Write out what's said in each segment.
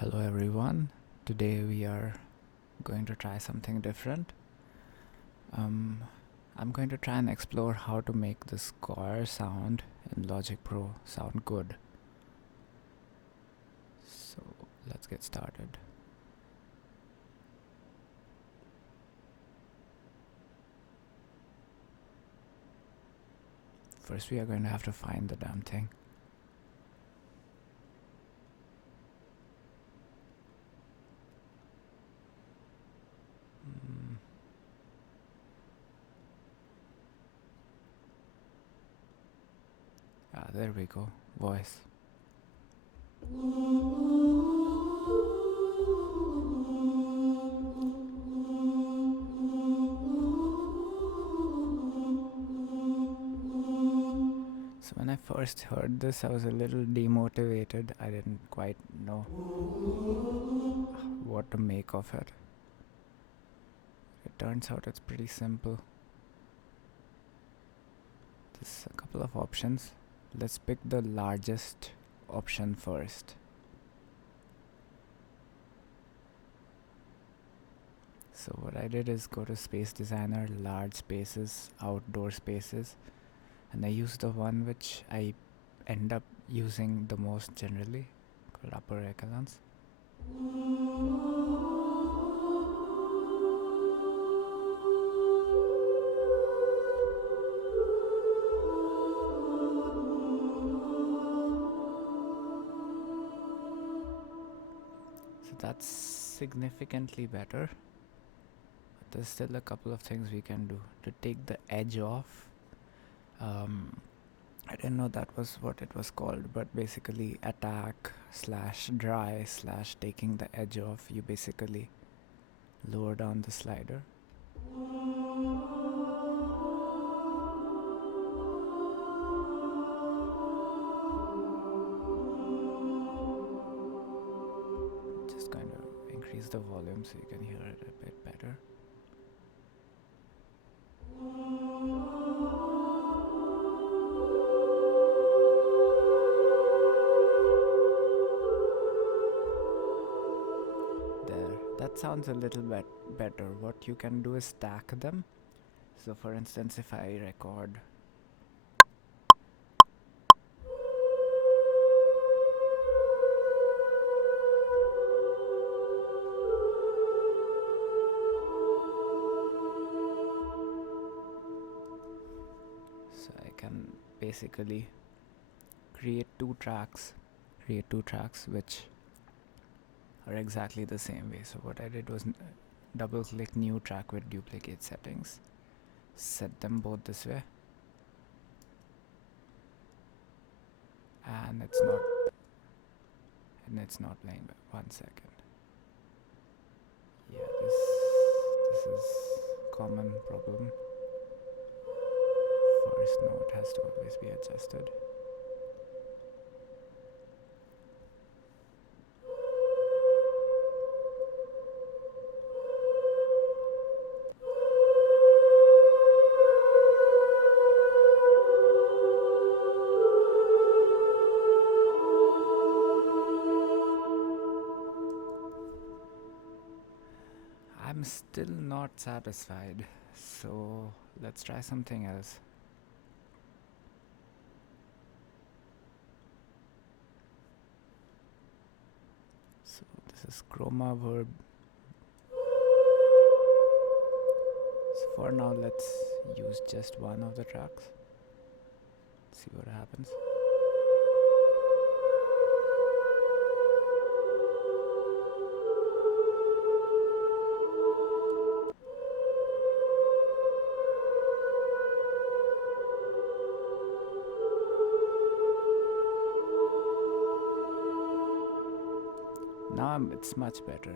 Hello everyone, today we are going to try something different. I'm going to try and explore how to make the score sound in Logic Pro sound good. So let's get started. First we are going to have to find the damn thing. There we go, voice. So when I first heard this, I was a little demotivated. I didn't quite know what to make of it. It turns out it's pretty simple. There's a couple of options. Let's pick the largest option first. So what I did is go to Space Designer, large spaces, outdoor spaces, and I use the one which I end up using the most generally, called upper echelons. So that's significantly better. But there's still a couple of things we can do to take the edge off. I didn't know that was what it was called, but basically attack / dry / taking the edge off, you basically lower down the slider. Just kind of increase the volume so you can hear it a bit better. That sounds a little bit better. What you can do is stack them. So for instance, if I record so I can basically create two tracks which are exactly the same way. So what I did was double click new track with duplicate settings, set them both this way, and it's not playing. 1 second. Yeah, this is common problem. First note has to always be adjusted. I'm still not satisfied, so let's try something else. So this is chroma verb. So for now, let's use just one of the tracks. See what happens. Now it's much better.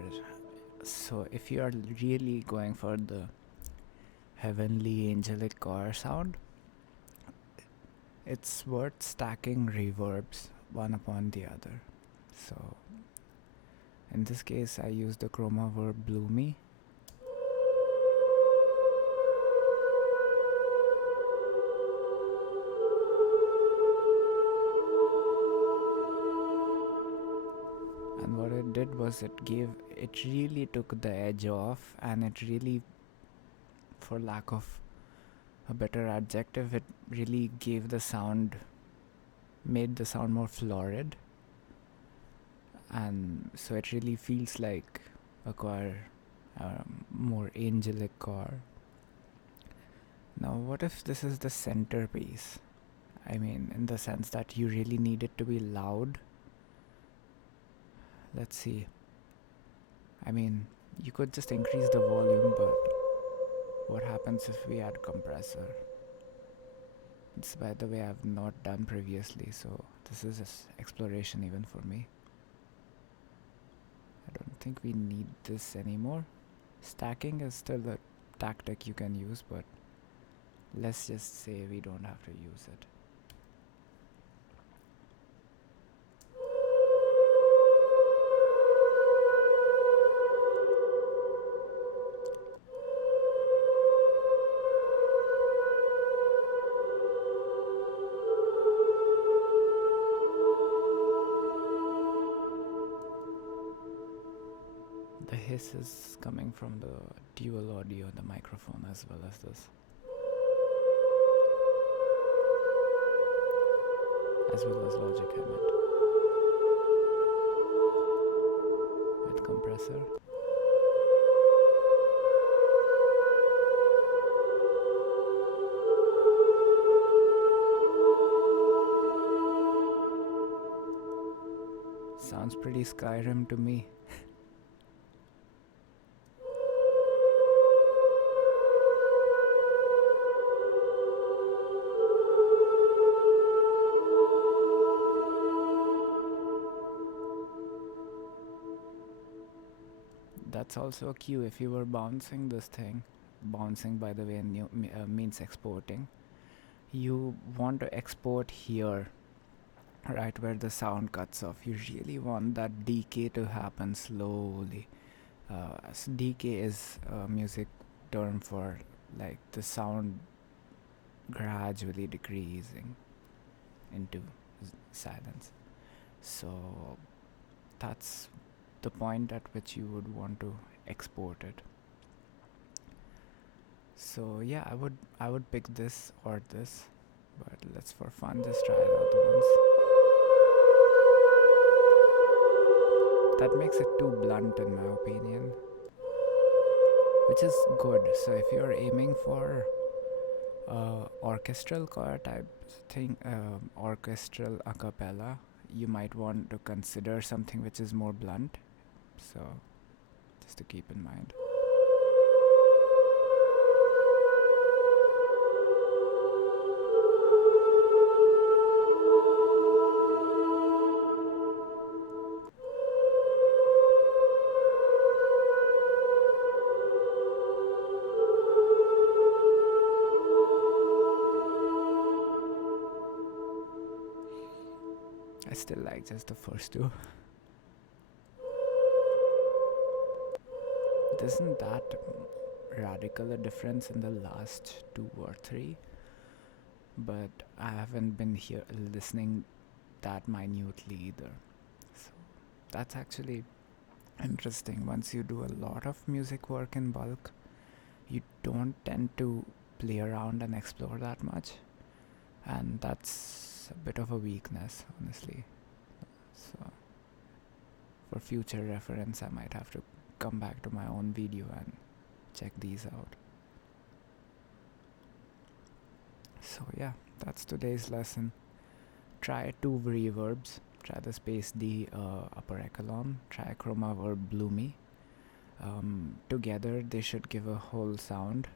So if you are really going for the heavenly angelic choir sound, it's worth stacking reverbs one upon the other. So in this case I use the chroma verb bloomy. And what it did was it really took the edge off, and it really, for lack of a better adjective, it really made the sound more florid, and so it really feels like a choir, more angelic choir. Now, what if this is the centerpiece? I mean, in the sense that you really need it to be loud. Let's see. I mean, you could just increase the volume, but what happens if we add compressor? It's, by the way, I've not done previously, so this is just exploration even for me. I don't think we need this anymore. Stacking is still a tactic you can use, but let's just say we don't have to use it. The hiss is coming from the dual audio, the microphone, as well as this. As well as Logic, I meant. With compressor. Sounds pretty Skyrim to me. That's also a cue. If you were bouncing this thing, bouncing, by the way, means exporting. You want to export here, right where the sound cuts off. You really want that decay to happen slowly. Decay is a music term for like the sound gradually decreasing into silence. So that's the point at which you would want to export it. So yeah, I would pick this or this, but let's for fun just try the other ones. That makes it too blunt in my opinion, which is good. So if you're aiming for orchestral choir type thing, orchestral a cappella, you might want to consider something which is more blunt. So just to keep in mind. I still like just the first two. Isn't that radical a difference in the last 2 or 3? But I haven't been here listening that minutely either. So that's actually interesting. Once you do a lot of music work in bulk, you don't tend to play around and explore that much. And that's a bit of a weakness, honestly. So for future reference, I might have to come back to my own video and check these out. So yeah, that's today's lesson. Try 2 reverbs. Try the space D upper echelon. Try chroma verb bloomy. Together they should give a whole sound.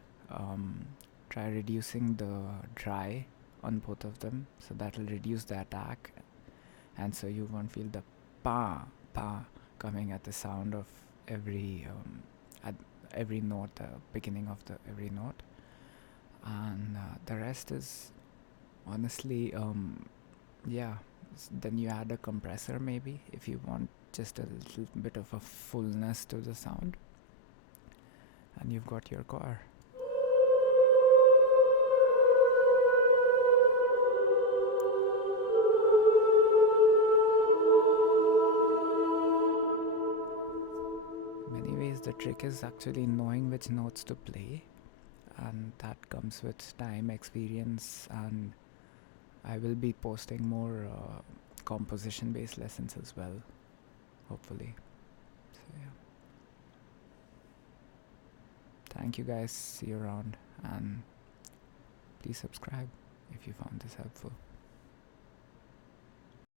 Try reducing the dry on both of them, so that will reduce the attack, and so you won't feel the pa coming at the sound of every at every note, beginning of the every note. And the rest is honestly yeah, then you add a compressor maybe if you want just a little bit of a fullness to the sound, and you've got your core. trick is actually knowing which notes to play, and that comes with time, experience, and I will be posting more composition based lessons as well, hopefully. So yeah, thank you guys, see you around, and please subscribe if you found this helpful.